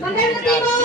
¡Mandé un!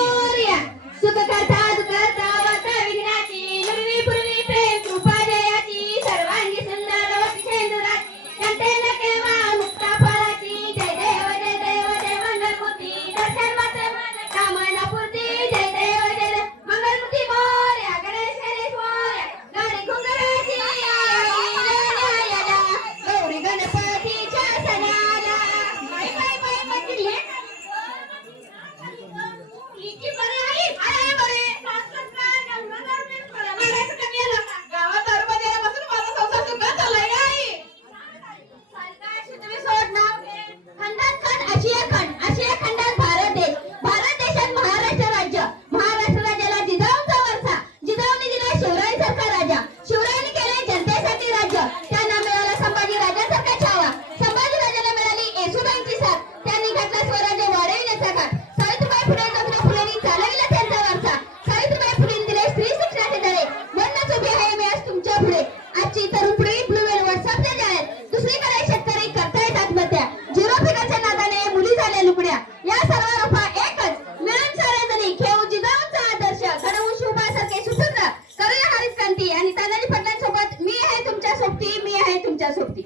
सोबती मी आहे तुमच्या सोबती.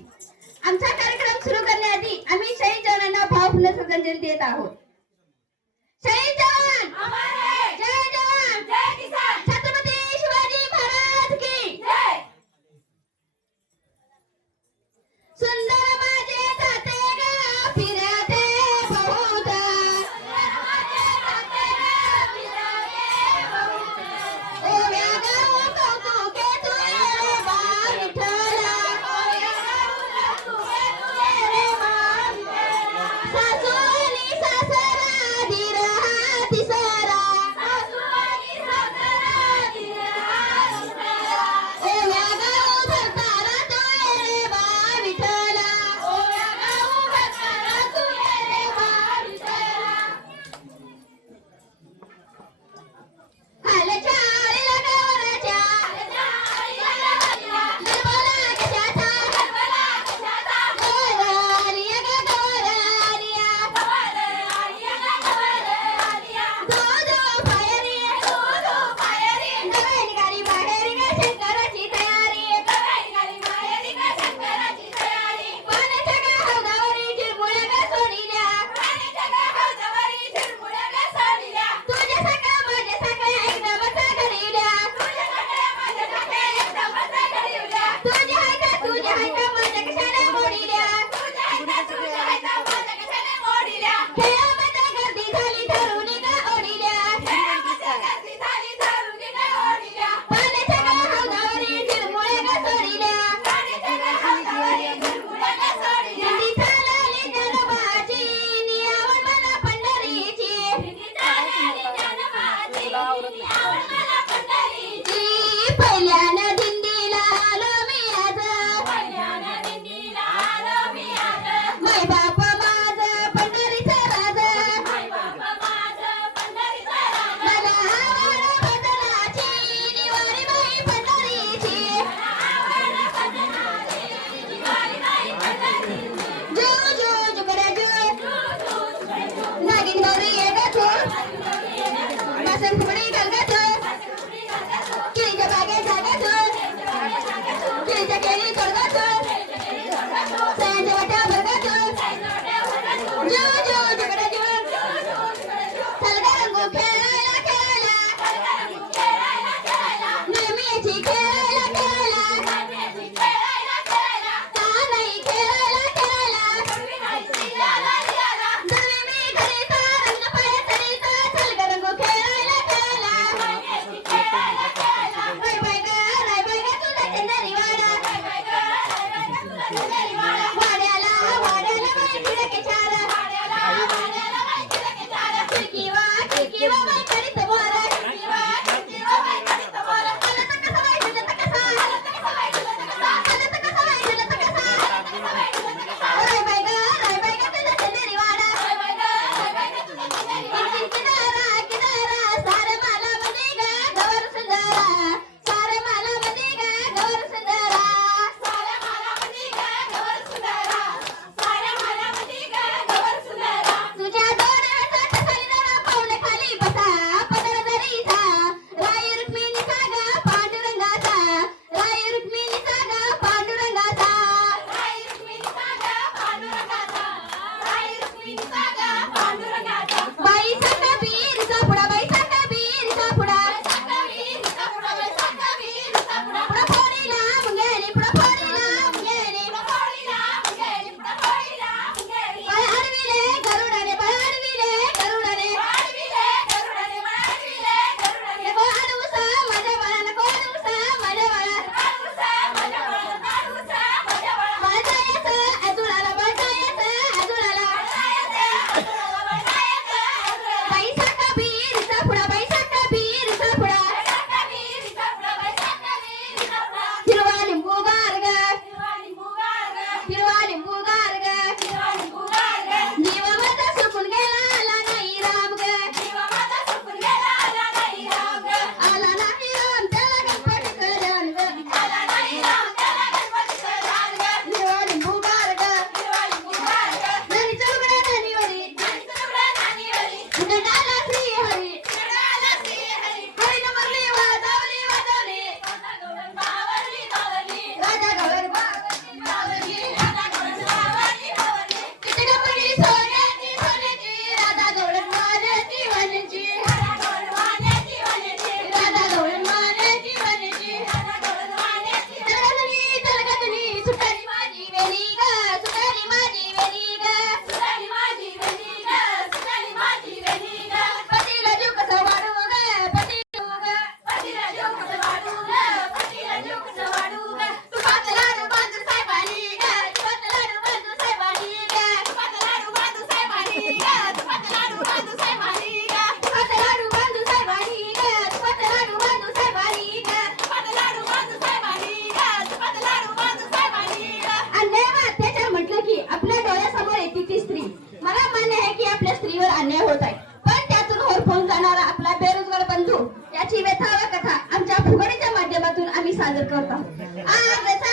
आमचा कार्यक्रम सुरू करण्याआधी आम्ही शहीद जवानांना भावपूर्ण श्रद्धांजली देत आहोत. 加油 de. Ah,